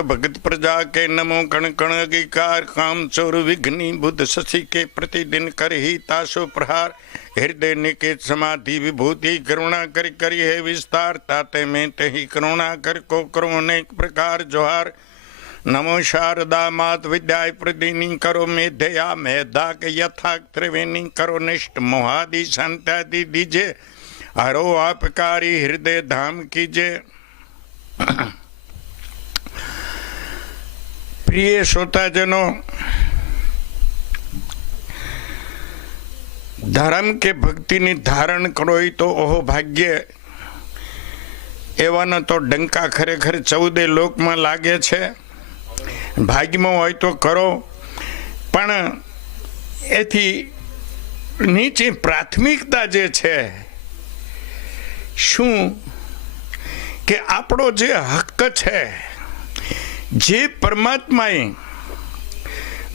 संत भगत प्रजा के नमो कण कण अंगीकार काम चोर विघ्नी बुद्ध शशि के प्रतिदिन कर ही ताशो प्रहार हृदय निकेत समाधि विभूति करुणा करी करी है विस्तार ताते में तही करुणा कर को करो अनेक प्रकार जोहार नमो शारदा मात विद्या प्रदिनी करो मेधया मेधा के यथा त्रिवेणी करो निष्ठ मोहादि शांतादि दीजे हरो आपकारी हृदय धाम कीजे। प्रिय श्रोताजनों, धर्म के भक्ति ने धारण करो तो ओहो भाग्य एवानो तो डंका खरेखर 14 लोक में लागे छे। भाग्य में होय तो करो, पण एथी नीचे प्राथमिकता जे छे शू के आपणो जे हक छे, जे परमात्माए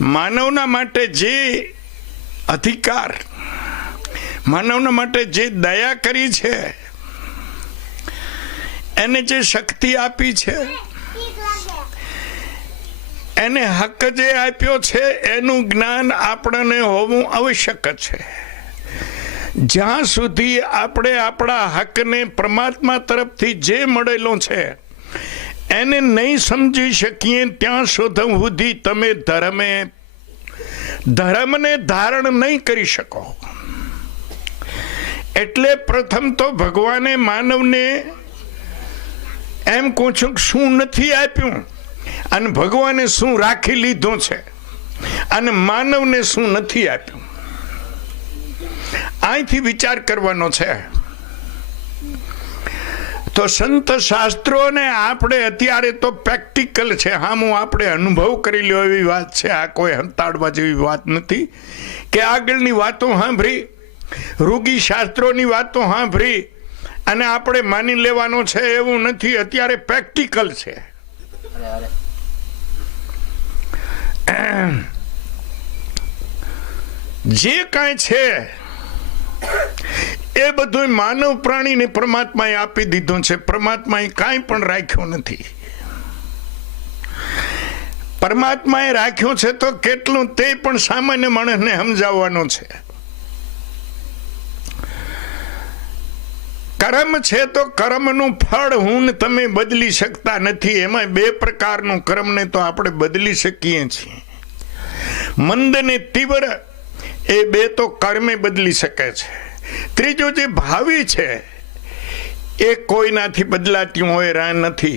मानवना माटे जे अधिकार, मानवना माटे जे दया करी छे, एने जे शक्ति आपी छे, एने हक जे आप्यो छे, एनु ज्ञान आपणे होवुं आवश्यक छे। ज्यां सुधी आपणे आपणा हक ने परमात्मा तरफथी जे मळेलो छे एने नहीं समझी शकीए त्यां સુધી તમે ધર્મને धारण नहीं करी शको। એટલે પ્રથમ તો ભગવાને માનવને એમ કહું છું શું નથી આપ્યું અને ભગવાને શું રાખી લીધું છે અને માનવને શું નથી આપ્યું, અહીંથી વિચાર કરવાનો છે। तो संत शास्त्रों ने आपणे अत्यारे तो प्रेक्टिकल छे, हामू आपणे अनुभव करी ल्यो एवी वात छे। आ कोई हंताड़वा जेवी वात नथी के आगळनी वातो सांभळी, रूगी शास्त्रोनी वातो सांभळी अने आपणे मानी लेवानो छे एवुं नथी। अत्यारे प्रेक्टिकल छे। जे कांई छे ए बधुं मानव प्राणी ने परमात्माए आपी दीधुं छे। परमात्माए कांई पण राख्युं नथी। परमात्माए राख्युं छे तो केटलुं ते पण सामान्य माणसने समजाववानुं छे। कर्म छे तो कर्मनुं फळ हुं ने तमे बदली शकता नथी। एमां 2 प्रकारनुं कर्म ने तो आपणे बदली शकीए छीए। मंद ने तीव्र ए 2 तो कर्मे बदली शके छे। त्रीजो जे भावी छे ए कोईनाथी बदलात्युं होय रा नथी।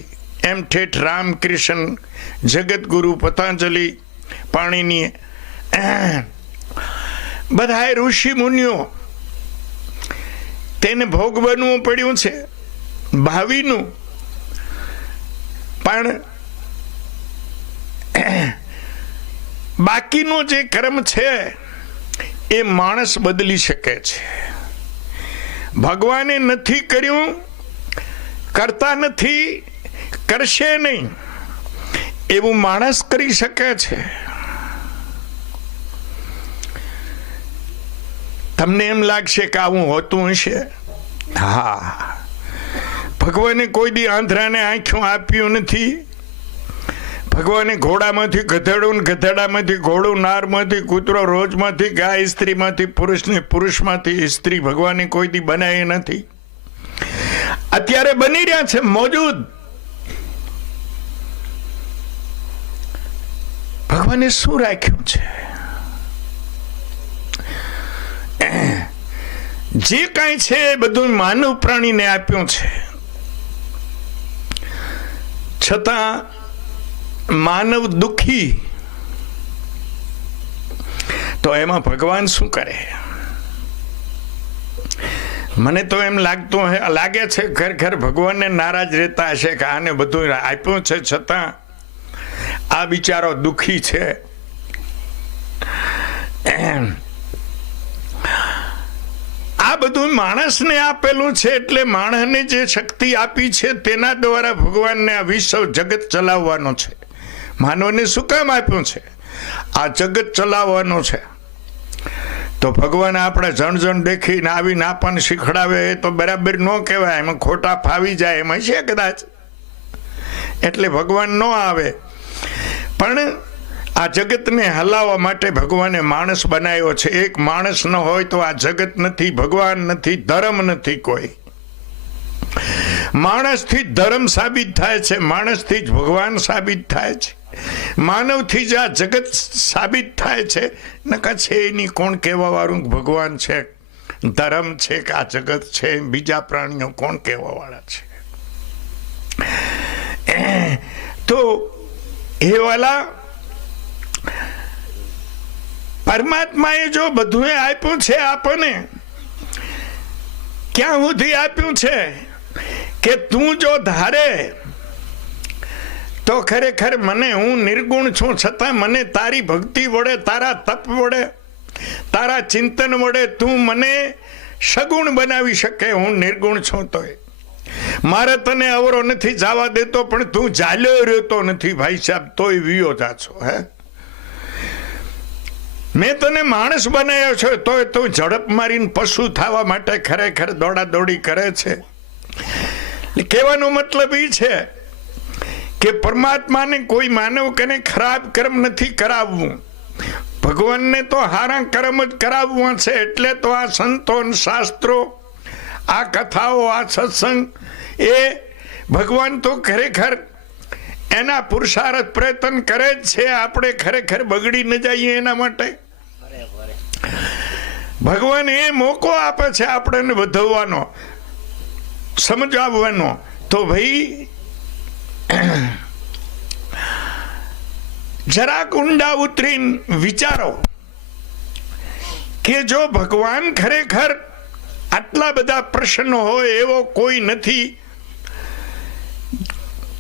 एम ठेठ रामकृष्ण जगत गुरु पतंजलि पाणिनी बधाए ऋषि मुनिओ तेने भोगवनुं पड्युं छे भावीनुं, पण बाकीनो जे कर्म छे ए माणस बदली शके छे। भगवाने नथी कर्युं, करता नथी, करशे नहीं एवं माणस करी शके छे। तमने एम लागशे के आवुं होतुं हशे। हाँ, भगवाने कोई दी आंधळाने आंखों आप्युं नथी। भगवाने घोड़ामांथी गधेडुं, गधेडामांथी घोड़ुं, नारमांथी कूतरो, रोजमांथी गाय, स्त्रीमांथी पुरुष ने पुरुषमांथी स्त्री भगवाने कोई दी बनाई नथी। अत्यारे बनी रह्या छे मौजूद। भगवाने शुं राख्युं छे? जे कांई छे बधुं मानव प्राणी ने आप्युं छे, छतां मानव दुखी तो एमां भगवान शू करे? मने तो एम लागतो है लागे छे घर घर भगवान ने नाराज रहता हशे के आने बधुं आप्युं छे छतां आ बिचारो दुखी छे। आ बधुं माणसने आपेलुं छे एटले माणसने जे शक्ति आपी छे तेना द्वारा भगवान ने आ विश्व जगत चलाववानो छे। मानवने शुं काम आप्युं छे? आ जगत चलाववानो छे। तो भगवान आपणे जण जण देखीने आवीने आपणे शीखडावे तो बराबर न कहेवाय। एमां खोटा फावी जाय एम हशे कदाच। એટલે ભગવાન ન આવે. પણ આ જગતને હલાવવા માટે ભગવાને માણસ બનાવ્યો છે. એક માણસ ન હોય તો આ જગત નથી, ભગવાન નથી, ધર્મ નથી કોઈ. માણસથી જ ધર્મ સાબિત થાય છે, માણસથી જ ભગવાન સાબિત થાય છે, માનવથી જ આ જગત સાબિત થાય છે. નકા છે એની કોણ કહેવા વાળું ભગવાન છે, ધર્મ છે કે આ જગત છે, બીજા પ્રાણીઓ કોણ કહેવા વાળા છે? તો એ વાલા પરમાત્માએ જો બધું આપ્યું છે આપણને, ક્યાં સુધી આપ્યું છે કે તું જો ધારે તો ખરેખર મને, હું નિર્ગુણ છું છતાં મને તારી ભક્તિ વડે, તારા તપ વડે, તારા ચિંતન વડે તું મને સગુણ બનાવી શકે. હું નિર્ગુણ છું તોય મારે તને અવરો નથી જવા દેતો, પણ તું ચાલ્યો રહેતો નથી ભાઈ સાહેબ, તોય વિયો જા છો. હે, મેં તને માણસ બનાવ્યો છે તોય તું ઝડપ મારીને પશુ થવા માટે ખરેખર દોડાદોડી કરે છે. કહેવાનો મતલબ એ છે કે પરમાત્માને કોઈ માનવ કને ખરાબ કર્મ નથી કરાવવું, ભગવાનને તો હારા કર્મ જ કરાવવા છે. એટલે તો આ સંતો શાસ્ત્રો, આ કથાઓ, આ સત્સંગ, એ ભગવાન તો ખરેખર એના પુરુષાર્થ પ્રયત્ન કરે જ છે. આપણે ખરેખર બગડી ન જઈએ એના માટે ભગવાન એ મોકો આપે છે આપણને વધવાનો, સમજાવવાનો. તો ભાઈ જરાક ઊંડા ઉતરીને વિચારો કે જો ભગવાન ખરેખર આટલા બધા પ્રશ્નો હોય એવો કોઈ નથી.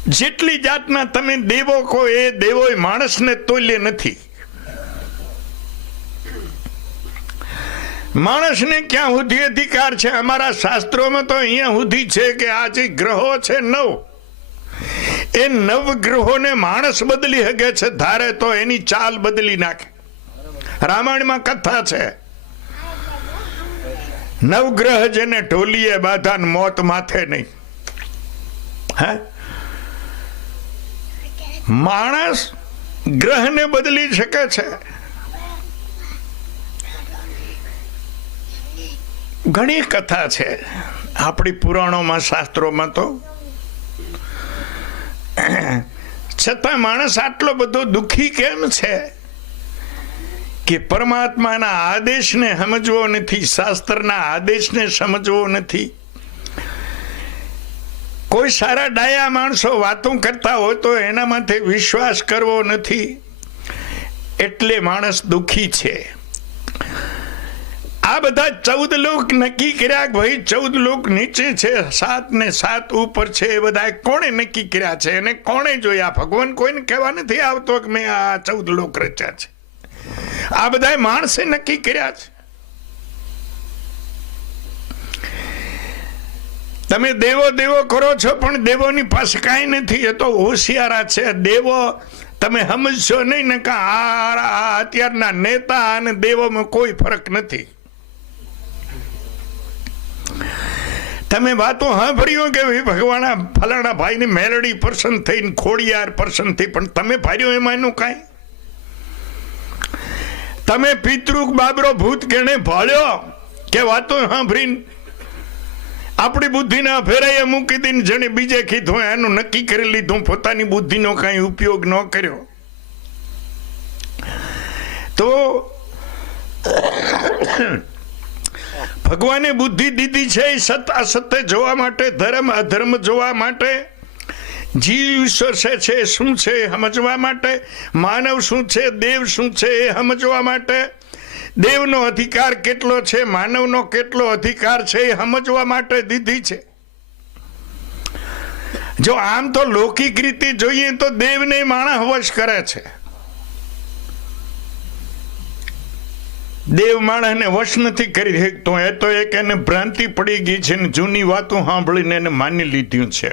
જેટલી જાતના તમે દેવો કહો એ દેવો માણસને તોલ્ય નથી. માણસને ક્યાં સુધી અધિકાર છે? અમારા શાસ્ત્રોમાં તો અહીંયા સુધી છે કે આ જે ગ્રહો છે 9, એ 9 ગ્રહોને માણસ બદલી શકે છે, ધારે તો એની ચાલ બદલી નાખે. રામાયણમાં કથા છે, 9 ગ્રહ જેને ઢોલીએ બાધા મોત માથે નહીં. હે, માણસ ગ્રહને બદલી શકે છે. ઘણી કથા છે આપણી પુરાણોમાં, શાસ્ત્રોમાં. તો છતાં માણસ આટલો બધો દુઃખી કેમ છે કે પરમાત્માના આદેશને સમજવો નથી, શાસ્ત્રના આદેશને સમજવો નથી. કોઈ સારા ડાયા માણસો વાતો કરતા હોય તો એના માથે વિશ્વાસ કરવો નથી. એટલે માણસ દુઃખી છે. આ બધા 14 લોક નક્કી કર્યા, ભાઈ 14 લોક નીચે છે, 7 ને 7 ઉપર છે. એ બધા કોણે નક્કી કર્યા છે? એને કોણે જોયા? ભગવાન કોઈને કહેવા નથી આવતો કે મેં આ 14 લોક રચ્યા છે. આ બધા માણસે નક્કી કર્યા છે. તમે દેવો દેવો કરો છો પણ દેવોની પાસે કાંઈ નથી. એ તો હોશિયારા છે. દેવો તમે સમજશો નહીં ને. અત્યારના નેતા અને દેવોમાં કોઈ ફરક નથી. તમે વાતો સાંભળ્યો કે ભગવાન ફલાણા ભાઈ ની મેલડી પર્સન થઈને ખોડિયાર પર્સન થઈ, પણ તમે ભાર્યો એમાં એનું કાંઈ? તમે પિતૃક બાબરો ભૂત કેણે ભાળ્યો કે વાતો સાંભળીને આપણી બુદ્ધિના ફેરાએ મૂકી દઈને જેને બીજે કીધું એનું નક્કી કરી લીધું, પોતાની બુદ્ધિનો કાંઈ ઉપયોગ ન કર્યો? તો ભગવાને બુદ્ધિ દીધી છે સત અસત્ય જોવા માટે, ધર્મ અધર્મ જોવા માટે, જીવ ઈશ્વર છે શું છે એ સમજવા માટે, માનવ શું છે, દેવ શું છે એ સમજવા માટે, દેવનો અધિકાર કેટલો છે, માનવનો કેટલો અધિકાર છે એ સમજવા માટે દીધી છે. જો આમ તો લૌકિક રીતે જોઈએ તો દેવને માણસ વશ કરે છે. દેવ માણસને વશ નથી કરી શકતો. એ તો એક એને ભ્રાંતિ પડી ગઈ છે ને જૂની વાતો સાંભળીને એને માની લીધું છે.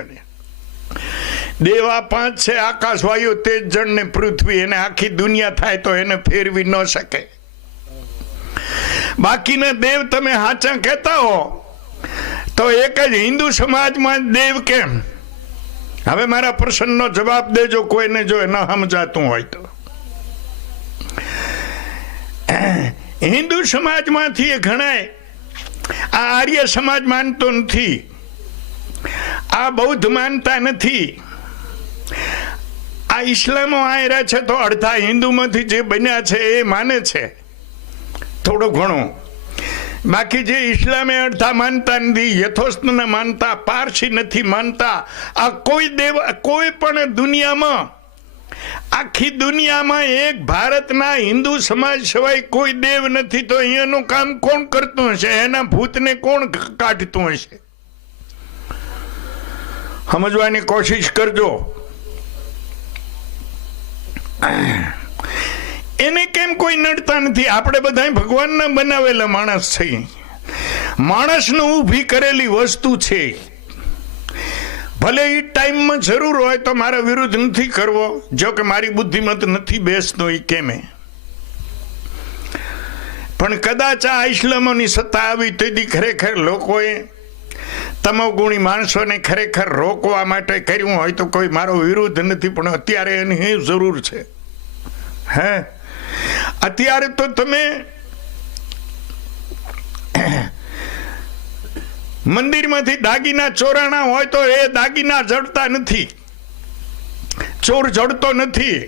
દેવ આ 5 છે, આકાશ, વાયુ, તેજ, જળ ને પૃથ્વી. એને આખી દુનિયા થાય તો એને ફેરવી ન શકે. બાકીના દેવ તમે સાચા કહેતા હો તો એક જ હિન્દુ સમાજમાં દેવ કેમ? હવે મારા પ્રશ્નનો જવાબ દેજો, કોઈને જો ન સમજાતું હોય તો. હિન્દુ સમાજમાંથી ઘણા આ આર્ય સમાજ માનતો નથી, આ બૌદ્ધ માનતા નથી, આ ઇસ્લામો આયરા છે, તો અડધા હિન્દુમાંથી જે બન્યા છે એ માને છે થોડું ઘણું. બાકી જે ઇસ્લામે અડધા માનતા નથી, યથોસ્તને માનતા, પારસી નથી માનતા. આ કોઈ દેવ કોઈ પણ દુનિયામાં, આખી દુનિયામાં એક ભારતના હિન્દુ સમાજ સિવાય કોઈ દેવ નથી. તો અહીંયાનું કામ કોણ કરતું હશે? એના ભૂતને કોણ કાઢતું હશે? સમજવાની કોશિશ કરજો. એને કેમ કોઈ નડતા નથી? આપણે બધા ભગવાનના બનાવેલા માણસ છીએ. માણસનું ઊભી કરેલી વસ્તુ છે. ભલે એ ટાઈમમાં જરૂર હોય તો મારા વિરુદ્ધ નથી કરવો, જો કે મારી બુદ્ધિમત નથી બેસતો એ કેમે. પણ કદાચ આ ઇસ્લામોની સત્તા આવી તેથી ખરેખર લોકોએ તમોગુણી માણસોને ખરેખર રોકવા માટે કર્યું હોય તો કોઈ મારો વિરોધ નથી. પણ અત્યારે એની જરૂર છે. હે, અત્યારે તો તમે મંદિરમાંથી દાગીના ચોરાણા હોય તો એ દાગીના જડતા નથી, ચોર જડતો નથી.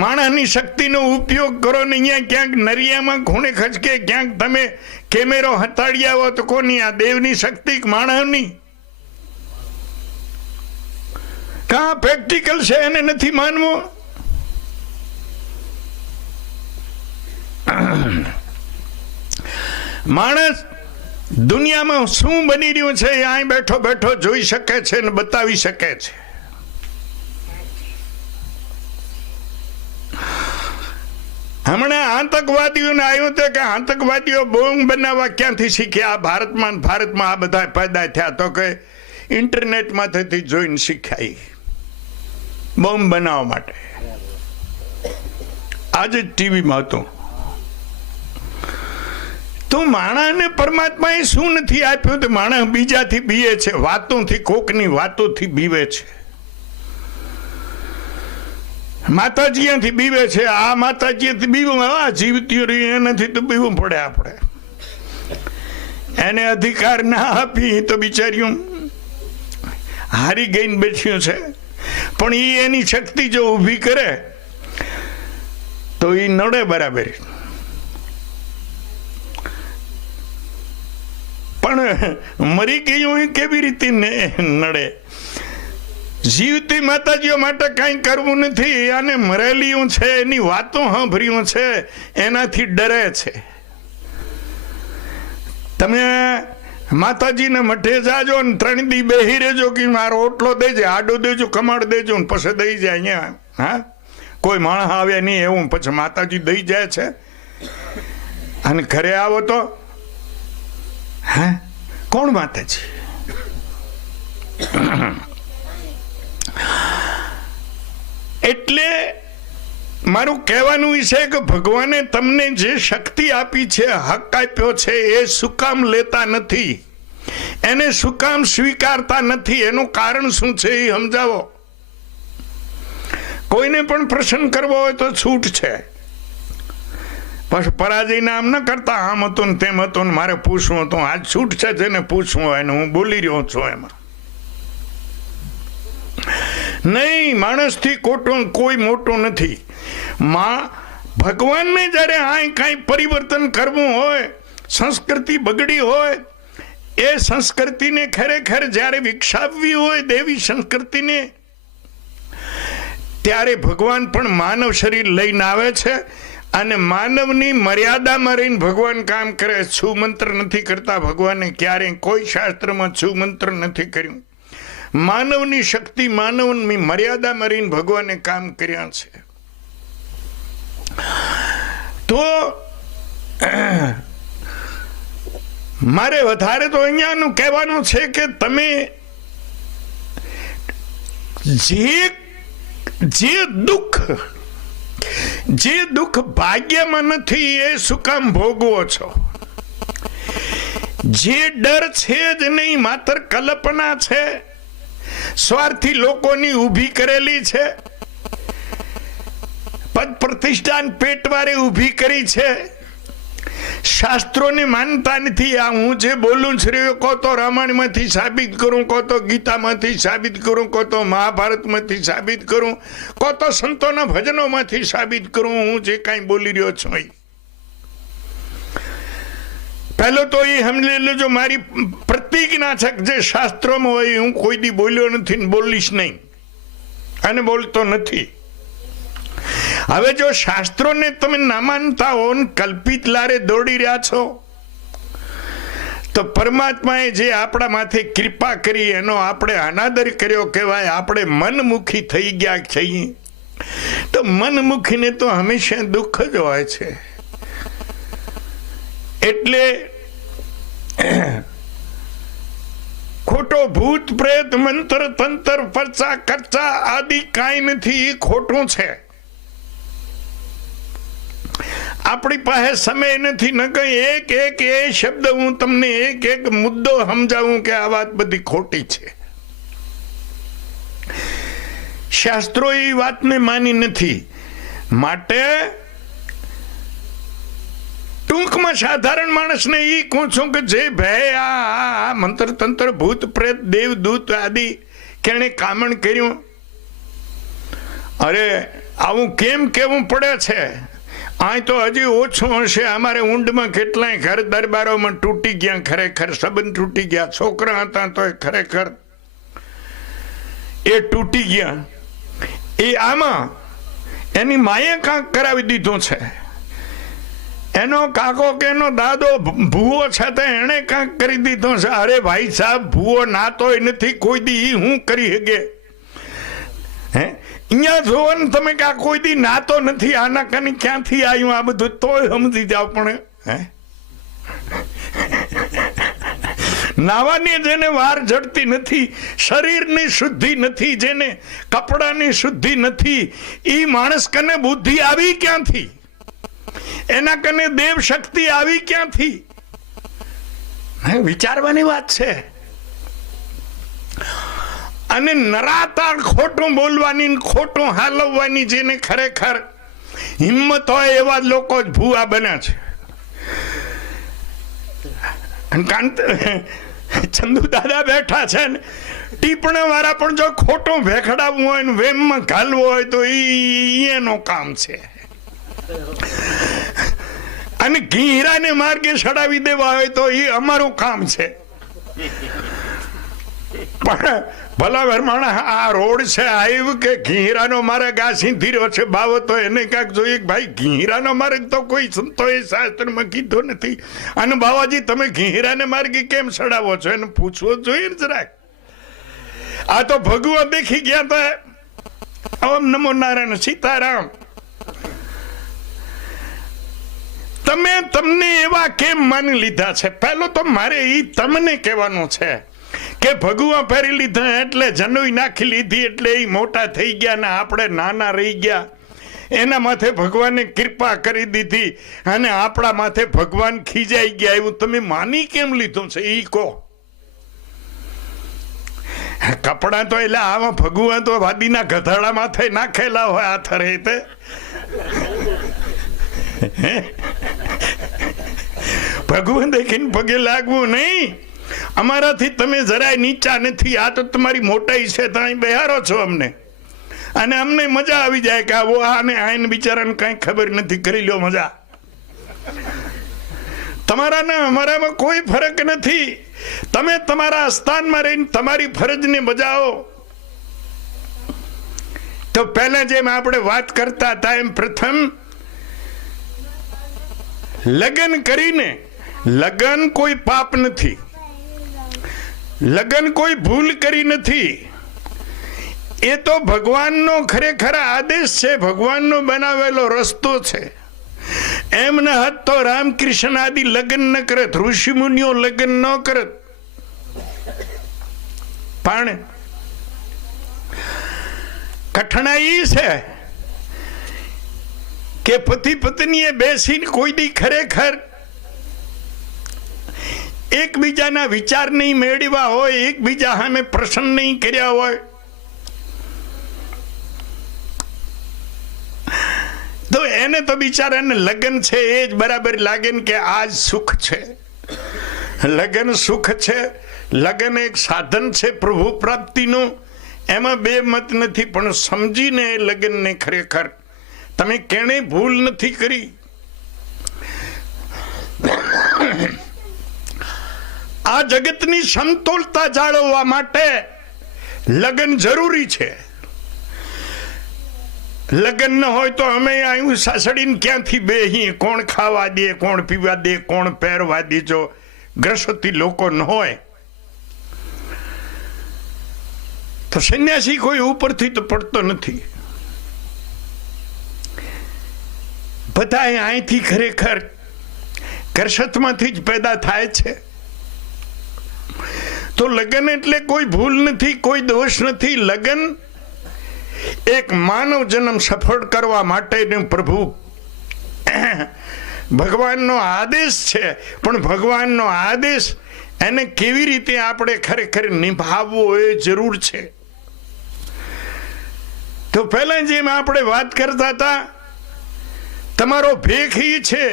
માણસની શક્તિનો ઉપયોગ કરો ને અહીંયા ક્યાંક નરિયામાં ખૂણે ખચકે ક્યાંક તમે કેમેરો હતાડી આવો તો કોની? આ દેવની શક્તિ માણસની? કા પ્રેક્ટિકલ છે એને નથી માનવું? માણસ દુનિયામાં શું બની રહ્યું છે એ અહીં બેઠો બેઠો જોઈ શકે છે ને બતાવી શકે છે. હમણાં આતંકવાદીઓને આવ્યું હતું કે આતંકવાદીઓ બોમ્બ બનાવવા ક્યાંથી શીખ્યા? ભારતમાં આ બધા પેદા થયા તો કે ઇન્ટરનેટમાંથી જોઈને શીખ્યા બોમ્બ બનાવવા માટે. આજે ટીવીમાં હતું. તો માણસને પરમાત્માએ શું નથી આપ્યું? તો માણસ બીજાથી બીવે છે, વાતોથી, કોકની વાતોથી બીવે છે. માતાજીયાથી બીવે છે, આ માતાજીયાથી બીવું, આ જીવતી એનાથી તો બીવું પડે. આપણે એને અધિકાર ના આપી તો બિચારીઓ હારી ગઈને બેઠ્યું છે. પણ એ એની શક્તિ જો ઊભી કરે તો એ નડે બરાબર. પણ મરી ગયું કેવી રીતે નડે? જીવતી માતાજીઓ માટે કંઈ કરવું નથી, અને મરેલીઓ છે એની વાતો સાંભળ્યું છે એનાથી ડરે છે. તમે માતાજીને મઠે જાજો ને 3 દી બેહી રહેજો કે મારો ઓટલો દેજે, આડો દેજો, કમાડ દેજો ને પછી દઈ જાય. અહીંયા હા કોઈ માણસ આવે નહીં એવું, પછી માતાજી દઈ જાય છે. અને ઘરે આવો તો હા કોણ માતાજી? એટલે મારું કહેવાનું એ છે કે ભગવાને તમને જે શક્તિ આપી છે, હક આપ્યો છે, એ શું કામ લેતા નથી? એને શું કામ સ્વીકારતા નથી? એનું કારણ શું છે એ સમજાવો. કોઈને પણ પ્રશ્ન કરવો હોય તો છૂટ છે. પછી પરાજયને આમ ન કરતા આમ હતું ને તેમ હતું ને મારે પૂછવું હતું. આજ છૂટ છે જેને પૂછવું હોય ને હું બોલી રહ્યો છું એમાં. નહીં, માણસથી કોઈ મોટું નથી. ભગવાનને જ્યારે આ કાંઈ પરિવર્તન કરવું હોય, સંસ્કૃતિ બગડી હોય, એ સંસ્કૃતિને ખરેખર જ્યારે વિકસાવવી હોય દેવી સંસ્કૃતિને, ત્યારે ભગવાન પણ માનવ શરીર લઈને આવે છે. અને માનવની મર્યાદામાં રહીને ભગવાન કામ કરે. છુમંત્ર નથી કરતા ભગવાને ક્યારેય, કોઈ શાસ્ત્રમાં છુમંત્ર નથી કર્યું. માનવની શક્તિ, માનવની મર્યાદામાં રહીને ભગવાને કામ કર્યા છે. તો મારે વધારે તો અહીંયાનું કહેવાનું છે કે તમે જે દુઃખ ભાગ્યમાં નથી એ શું કામ ભોગવો છો? જે ડર છે જ નહીં, માત્ર કલ્પના છે, સ્વાર્થી લોકોની ઊભી કરેલી છે, પદ પ્રતિષ્ઠાન પેટવારે ઊભી કરી છે. શાસ્ત્રોની માનતા નથી. આ હું જે બોલું છું કો તો રામાયણમાંથી સાબિત કરું, કો તો ગીતામાંથી સાબિત કરું, કો તો મહાભારતમાંથી સાબિત કરું, કો તો સંતોના ભજનોમાંથી સાબિત કરું. હું જે કાંઈ બોલી રહ્યો છું પહેલો તો એ સમજી લેજો, મારી પ્રતિજ્ઞા છે કે જે શાસ્ત્રોમાં હોય હું કોઈ દી બોલ્યો નથી ને બોલીશ નહીં અને બોલતો નથી. હવે જો શાસ્ત્રોને તમે ના માનતા હો ને કલ્પિત લારે દોડી રહ્યા છો તો પરમાત્માએ જે આપણા માથે કૃપા કરી એનો આપણે અનાદર કર્યો કહેવાય. આપણે મનમુખી થઈ ગયા છીએ તો મનમુખીને તો હંમેશા દુઃખ જ હોય છે. એટલે ખોટો ભૂત પ્રેત મંત્ર તંત્ર પરચા કરચા આદિ કાંઈ નથી, એ ખોટું છે. આપણી પાસે સમય નથી ન કઈ એક એક એ શબ્દ હું તમને એક એક મુદ્દો સમજાવું કે આ વાત બધી ખોટી છે. શાસ્ત્રો એ વાતને માની નથી. માટે ટૂંકમાં સાધારણ માણસને એ કહું છું કે જે ભાઈ આ મંત્ર તંત્ર ભૂત પ્રેત દેવદૂત આદિ કેણે કામણ કર્યું, અરે આવું કેમ કેવું પડે છે? આ તો હજી ઓછું હશે. અમારે ઊંડમાં કેટલાય ઘર દરબારોમાં તૂટી ગયા, ખરેખર સંબંધ તૂટી ગયા. છોકરા હતા તો ખરેખર એ તૂટી ગયા. એ આમાં એની માએ કાંક કરાવી દીધું છે. એનો કાકો કે એનો દાદો ભૂવો છે તો એને કાંક કરી દીધો છે. અરે ભાઈ સાહેબ, ભૂવો નાતોય નથી કોઈ દી, હું કરી શકે? હે, અહીંયા જોવો ને તમે કે આ કોઈ દી નાતો નથી, આના કને ક્યાંથી આવ્યું આ બધું, તોય સમજી જાવ. પણ હે, નાવાની જેને વાર જડતી નથી, શરીરની શુદ્ધિ નથી, જેને કપડાની શુદ્ધિ નથી, એ માણસ કને બુદ્ધિ આવી ક્યાંથી? એના કને દેવ શક્તિ આવી ક્યાંથી? વિચારવાની વાત છે. અને નરાતાર ખોટું બોલવાની, ખોટું હાલવવાની જેને ખરેખર હિંમત હોય એવા લોકો જ ભૂવા બન્યા છે. ચંદુ દાદા બેઠા છે ને, ટીપણા વાળા પણ જો ખોટું ભેખડાવવું હોય ને વેમમાં ઘાલવું હોય તો એનું કામ છે. અને ઘીરાને માર્ગે ચડાવી દેવા હોય તો એ અમારું કામ છે. પણ ભલા વરમાણા આ રોડ છે આવ્યું કે ઘીરાનો માર્ગ આ સીધીરો છે બાવો, તો એને કાંઈક જોઈએ કે ભાઈ ઘીરાનો માર્ગ તો કોઈ સંતોએ શાસ્ત્રમાં કીધો નથી, અને બાવાજી તમે ઘીરાને માર્ગે કેમ ચડાવો છો? એને પૂછવો જોઈએ ને જરાક. આ તો ભગવાન દેખી ગયા હતા. ઓમ નમો નારાયણ સીતારામ. તમે તમને એવા કેમ માની લીધા છે? પહેલો તો મારે એ તમને કહેવાનું છે કે ભગવાન ફેરી લીધા એટલે જનોઈ નાખી લીધી એટલે એ મોટા થઈ ગયા ને આપણે નાના રહી ગયા. એના માથે ભગવાને કૃપા કરી દીધી અને આપણા માથે ભગવાન ખીજાઈ ગયા. એવું તમે માની કેમ લીધું છે એ કહો. કપડા તો એટલે આમાં ભગવાન તો વાદીના ગધાડા માથે નાખેલા હોય આ થરે તે. ભગવાન દેખીને પગે લાગવું નહીં. અમારાથી તમે જરાય નીચા નથી. આ તો તમારી મોટાઈ છે, ત્યાં બહારો છો અમને, અને અમને મજા આવી જાય કે આને આઈને બિચારાને કઈ ખબર નથી, કરી લ્યો મજા. તમારા ને અમારામાં કોઈ ફરક નથી. તમે તમારા સ્થાનમાં રહીને તમારી ફરજને બજાવો. તો પહેલા જેમ આપણે વાત કરતા હતા એમ પ્રથમ લગ્ન કરીને, લગ્ન કોઈ પાપ નથી, લગ્ન કોઈ ભૂલ કરી નથી. એ તો ભગવાનનો ખરેખર આદેશ છે, ભગવાનનો બનાવેલો રસ્તો છે. એમને હદ તો રામકૃષ્ણ આદિ લગ્ન ન કરત, ઋષિ મુનિઓ લગ્ન ન કરત. પણ કઠણાઈ છે કે પતિ પત્નીએ બેસીને કોઈ દી ખરેખર એકબીજાના વિચાર નહીં મેળવ્યા હોય, એકબીજા સામે પ્રસન્ન નહીં કર્યા હોય, તો એને તો બિચારાને લગ્ન છે એ જ બરાબર લાગે ને કે આ જ સુખ છે. લગ્ન સુખ છે, લગ્ન એક સાધન છે પ્રભુ પ્રાપ્તિનું, એમાં બે મત નથી. પણ સમજીને લગ્નને ખરેખર તમે કેણે ભૂલ નથી કરી. આ જગતની સમતોલતા જાળવવા માટે લગ્ન જરૂરી છે. લગ્ન ન હોય તો અમે અહીં સાસડીને ક્યાંથી બેહી, કોણ ખાવા દે, કોણ પીવા દે, કોણ પહેરવા દે. જો ગ્રસતી લોકો ન હોય તો સંન્યાસી કોઈ ઉપરથી તો પડતો નથી. બધા અહીંથી ખરેખર ગ્રસતમાંથી જ પેદા થાય છે. તો લગ્ન એટલે કોઈ ભૂલ નથી, કોઈ દોષ નથી. લગ્ન એક માનવ જન્મ સફળ કરવા માટેનો પ્રભુ ભગવાનનો આદેશ છે. પણ ભગવાનનો આદેશ એને કેવી રીતે આપણે ખરેખર નિભાવવો એ જરૂર છે. તો પહેલા જેમ આપણે વાત કરતા હતા, તમારો ભેખ એ છે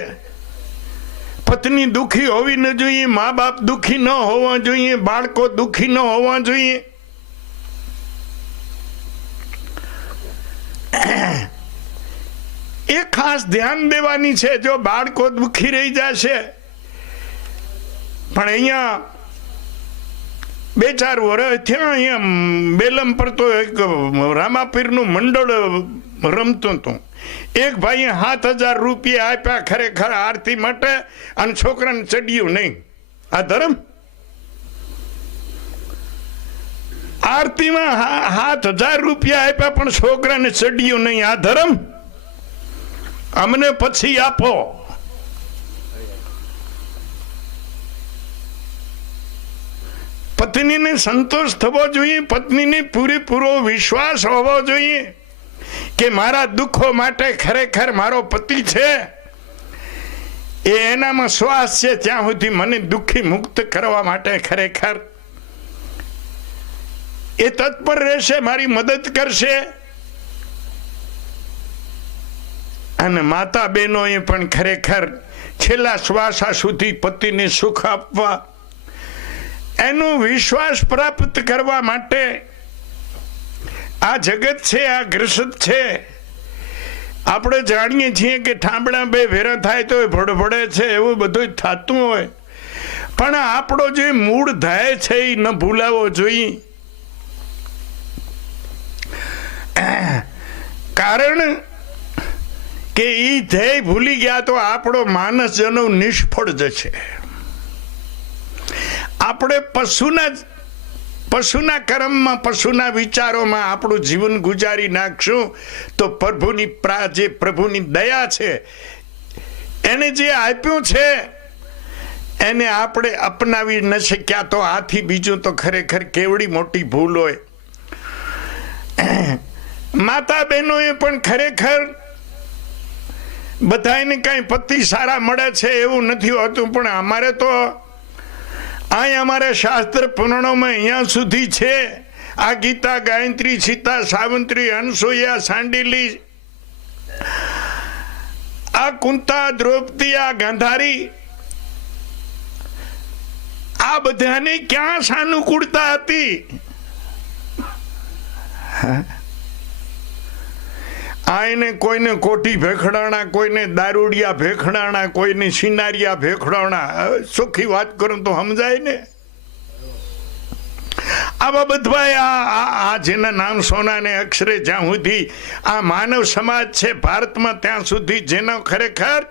પત્ની દુખી હોવી ન જોઈએ, મા બાપ દુખી ન હોવા જોઈએ, બાળકો દુખી ન હોવા જોઈએ. એ ખાસ ધ્યાન દેવાની છે. જો બાળકો દુખી રહી જશે, પણ અહીંયા 2-4 વર્ષ થયા, અહીંયા બેલમ પર તો એક રામાપીરનું મંડળ રમતું હતું. એક ભાઈએ 7,000 રૂપિયા આપ્યા ખરેખર આરતી માટે, અને છોકરાને ચડ્યું નહીં. આ ધર્મ? આરતીમાં 7,000 રૂપિયા આપ્યા પણ છોકરાને ચડ્યું નહીં. આ ધર્મ? અમને પછી આપો. પત્નીને સંતોષ થવો જોઈએ, પત્નીને પૂરેપૂરો વિશ્વાસ હોવો જોઈએ કે મારા દુઃખો માટે ખરેખર મારો પતિ છે, એ એનામાં શ્વાસ છે ત્યાં સુધી મને દુઃખી મુક્ત કરવા માટે ખરેખર એ તત્પર રહેશે, મારી મદદ કરશે. અને માતા બહેનોએ પણ ખરેખર છેલ્લા શ્વાસ સુધી પતિને સુખ આપવા, એનો વિશ્વાસ પ્રાપ્ત કરવા માટે આ જગત છે, આ ગ્રસત છે. આપણે જાણીએ છીએ કે ઠામડા બે ભેરા થાય તો ભડભડે છે, એવું બધું થતું હોય. પણ આપણો જે મૂળ ધ્યેય છે એ ન ભૂલાવો જોઈએ. કારણ કે એ ધ્યેય ભૂલી ગયા તો આપણો માનસ જન્મ નિષ્ફળ જશે. આપણે પશુના કર્મમાં, પશુના વિચારોમાં આપણું જીવન ગુજારી નાખશું તો પ્રભુની દયા છે, એને જે આપ્યું છે એને આપણે અપનાવી ન શક્યા તો આથી બીજું તો ખરેખર કેવડી મોટી ભૂલ હોય. માતા બહેનોએ પણ ખરેખર બધાને કઈ પતિ સારા મળે છે એવું નથી હોતું. પણ અમારે તો અહીં અમારા શાસ્ત્ર પુરાણોમાં અહીંયા સુધી છે, આ ગીતા, ગાયત્રી, સીતા, સાવંત્રી, અનસૂયા, સાંડિલી, આ કુંતા, દ્રૌપદી, આ ગાંધારી, આ બધાને ક્યાં સાનુકૂળતા હતી? આને કોઈને કોઠી ભેખડાણા, કોઈને દારૂડિયા ભેખડાણા, કોઈને સિનારિયા ભેખડાણા. સુખી વાત કરું તો સમજાય ને. આવા બધા આ જેના નામ સોનાને અક્ષરે જ્યાં સુધી આ માનવ સમાજ છે ભારતમાં, ત્યાં સુધી જેનો ખરેખર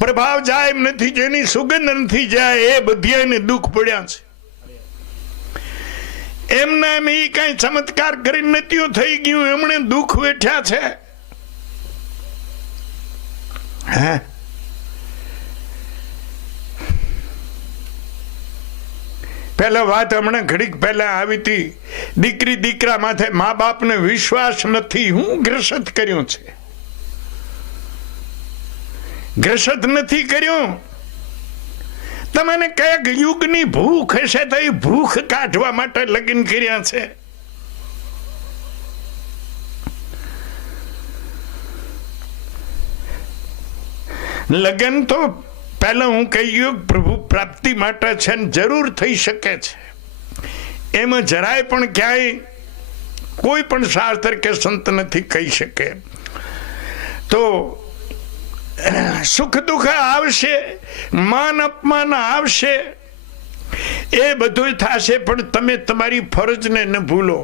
પ્રભાવ જાય એમ નથી, જેની સુગંધ નથી જાય, એ બધાને દુઃખ પડ્યા છે. એમના એમ એ કઈ ચમત્કાર કરી નથી થઈ ગયું, એમણે દુઃખ વેઠ્યા છે. પેલા વાત હમણાં ઘડીક પહેલા આવી હતી, દીકરી દીકરા માથે મા બાપને વિશ્વાસ નથી. હું ગ્રસત કર્યું છે, ગ્રસત નથી કર્યું તમને કયાક યુગની ભૂખ હશે તો એ ભૂખ કાઢવા માટે લગ્ન કર્યા છે. લગ્ન તો પહેલા હું કહી ગયો પ્રભુ પ્રાપ્તિ માટે છે ને જરૂર થઈ શકે છે. એમાં જરાય પણ ક્યાંય કોઈ પણ શાસ્ત્ર કે સંત નથી કહી શકે. તો સુખ દુઃખ આવશે, માન અપમાન આવશે, એ બધું થશે, પણ તમે તમારી ફરજને ન ભૂલો.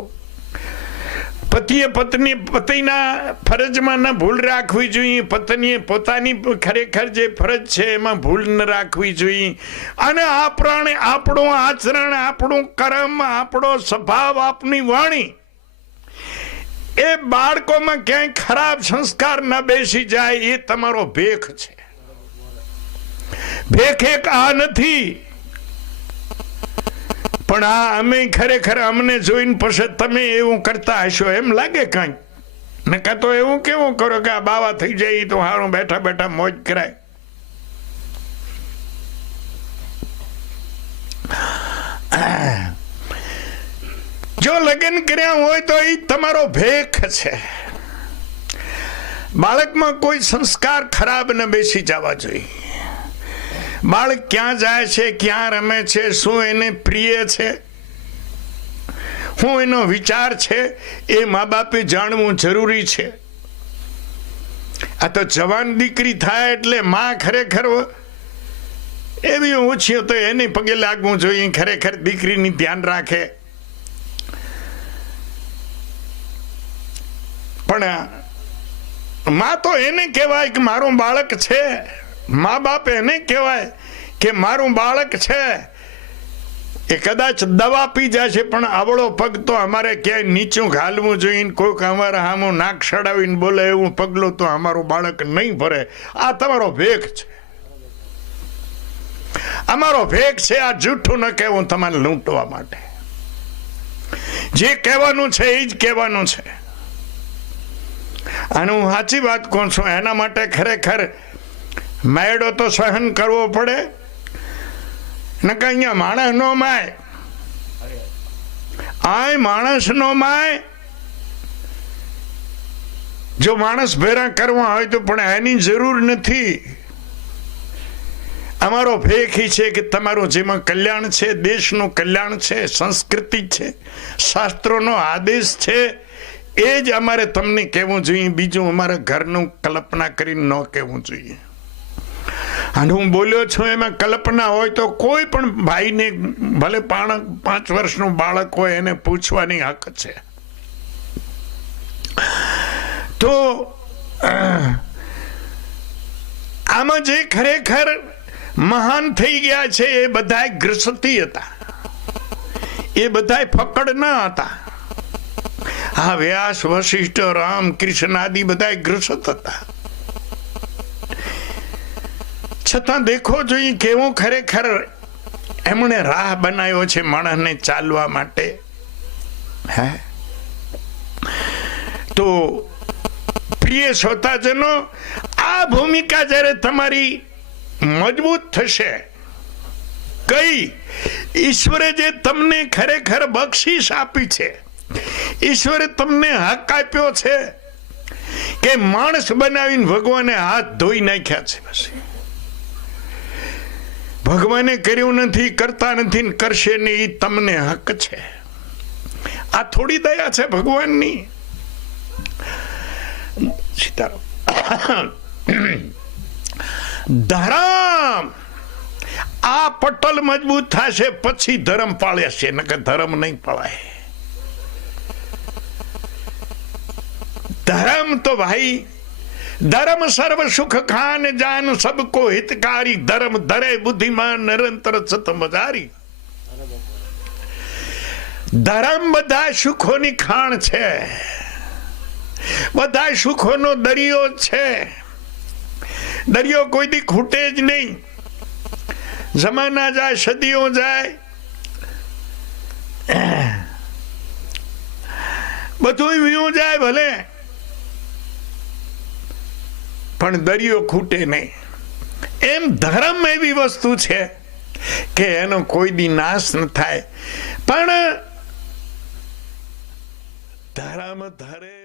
પતિએ પતિના ફરજમાં ન ભૂલ રાખવી જોઈએ, પત્નીએ પોતાની ખરેખર જે ફરજ છે એમાં ભૂલ ન રાખવી જોઈએ. અને આપણું આચરણ, આપણું કર્મ, આપણો સ્વભાવ, આપની વાણી એ બાળકોમાં ક્યાંય ખરાબ સંસ્કાર ન બેસી જાય, એ તમારો ભેખ છે. ભેખ એક આ નથી, પણ આ અમે ખરેખર અમને જોઈને પછી તમે એવું કરતા હશો એમ લાગે કાંઈ. ને કાં તો એવું કેવું કરો કે આ બાવા થઈ જાય તો હારું બેઠા બેઠા મોજ કરાય. જો લગ્ન કર્યા હોય તો એ તમારો ભેખ છે. બાળકમાં કોઈ સંસ્કાર ખરાબ ન બેસી જવા જોઈએ. બાળક ક્યાં જાય છે, ક્યાં રમે છે, શું એને પ્રિય છે, શું એનો વિચાર છે, એ મા બાપે જાણવું જરૂરી છે. આ તો જવાન દીકરી થાય એટલે માં ખરેખર એવી ઓછી તો એને પગે લાગવું જોઈએ, ખરેખર દીકરીની ધ્યાન રાખે. પણ માં તો એને કહેવાય કે મારું બાળક છે, મા બાપ એને કહેવાય કે મારું બાળક છે. એ કદાચ દવા પી જાય છે પણ આવડો પગ તો અમારે ક્યાંય નીચું ઘાલવું જોઈએ. કોઈક અમારા સામું નાક સડાવીને બોલે એવું પગલું તો અમારું બાળક નહીં ભરે. આ તમારો ભેખ છે, અમારો ભેખ છે. આ જૂઠું ન કહેવું તમારે લૂંટવા માટે. જે કહેવાનું છે એ જ કહેવાનું છે. અને હું સાચી વાત કહું છું, એના માટે ખરેખર માયડો તો સહન કરવો પડે ને કે અહીંયા માણસ નો માય, આ માણસ નો માય. જો માણસ ભેરા કરવા હોય તો પણ એની જરૂર નથી. અમારો ભેખ છે કે તમારું જેમાં કલ્યાણ છે, દેશનું કલ્યાણ છે, સંસ્કૃતિ છે, શાસ્ત્રોનો આદેશ છે, એ જ અમારે તમને કહેવું જોઈએ. બીજું અમારા ઘરનું કલ્પના કરીને ન કહેવું જોઈએ. અને હું બોલ્યો છું એમાં કલ્પના હોય તો કોઈ પણ ભાઈને ભલે 5 વર્ષનું બાળક હોય એને પૂછવાની હક છે. તો આમાં જે ખરેખર મહાન થઈ ગયા છે એ બધા ગ્રસતી હતા, એ બધા ફકડ ન હતા. આ વ્યાસ, વશિષ્ઠ, રામ, કૃષ્ણ આદિ બધા ગ્રસત હતા. છતાં દેખો જોઈએ કેવું ખરેખર એમણે રાહ બનાવ્યો છે માણસને ચાલવા માટે. હે તો પ્રિય શ્રોતાજનો, આ ભૂમિકા જ્યારે તમારી મજબૂત થશે, કઈ ઈશ્વરે જે તમને ખરેખર બક્ષિસ આપી છે, ઈશ્વરે તમને હક આપ્યો છે કે માણસ બનાવીને ભગવાને હાથ ધોઈ નાખ્યા છે. પછી ભગવાને કર્યું નથી, કરતા નથી, કરશે નહીં, એ તમને હક છે. આ થોડી દયા છે ભગવાનની. સીતારામ. ધર્મ, આ પટલ મજબૂત થશે પછી ધર્મ પાળે છે, નકર ધર્મ નહીં પાળાય. धर्म तो भाई, धर्म सर्व सुख खान जान सबको हितकारी, धर्म धरे बुद्धिमान निरंतर सत मजारी. धर्म બધા સુખોની ખાણ છે, બધા સુખોનો દરિયો છે. દરિયો કોઈ દી ખૂટે જ નહીં. જમાના જાય, સદીઓ જાય, બધું વીયું જાય ભલે, પણ દરિયો ખૂટે નહીં. એમ ધર્મ એવી વસ્તુ છે કે એનો કોઈ દી નાશ ન થાય, પણ ધરામાં ધરે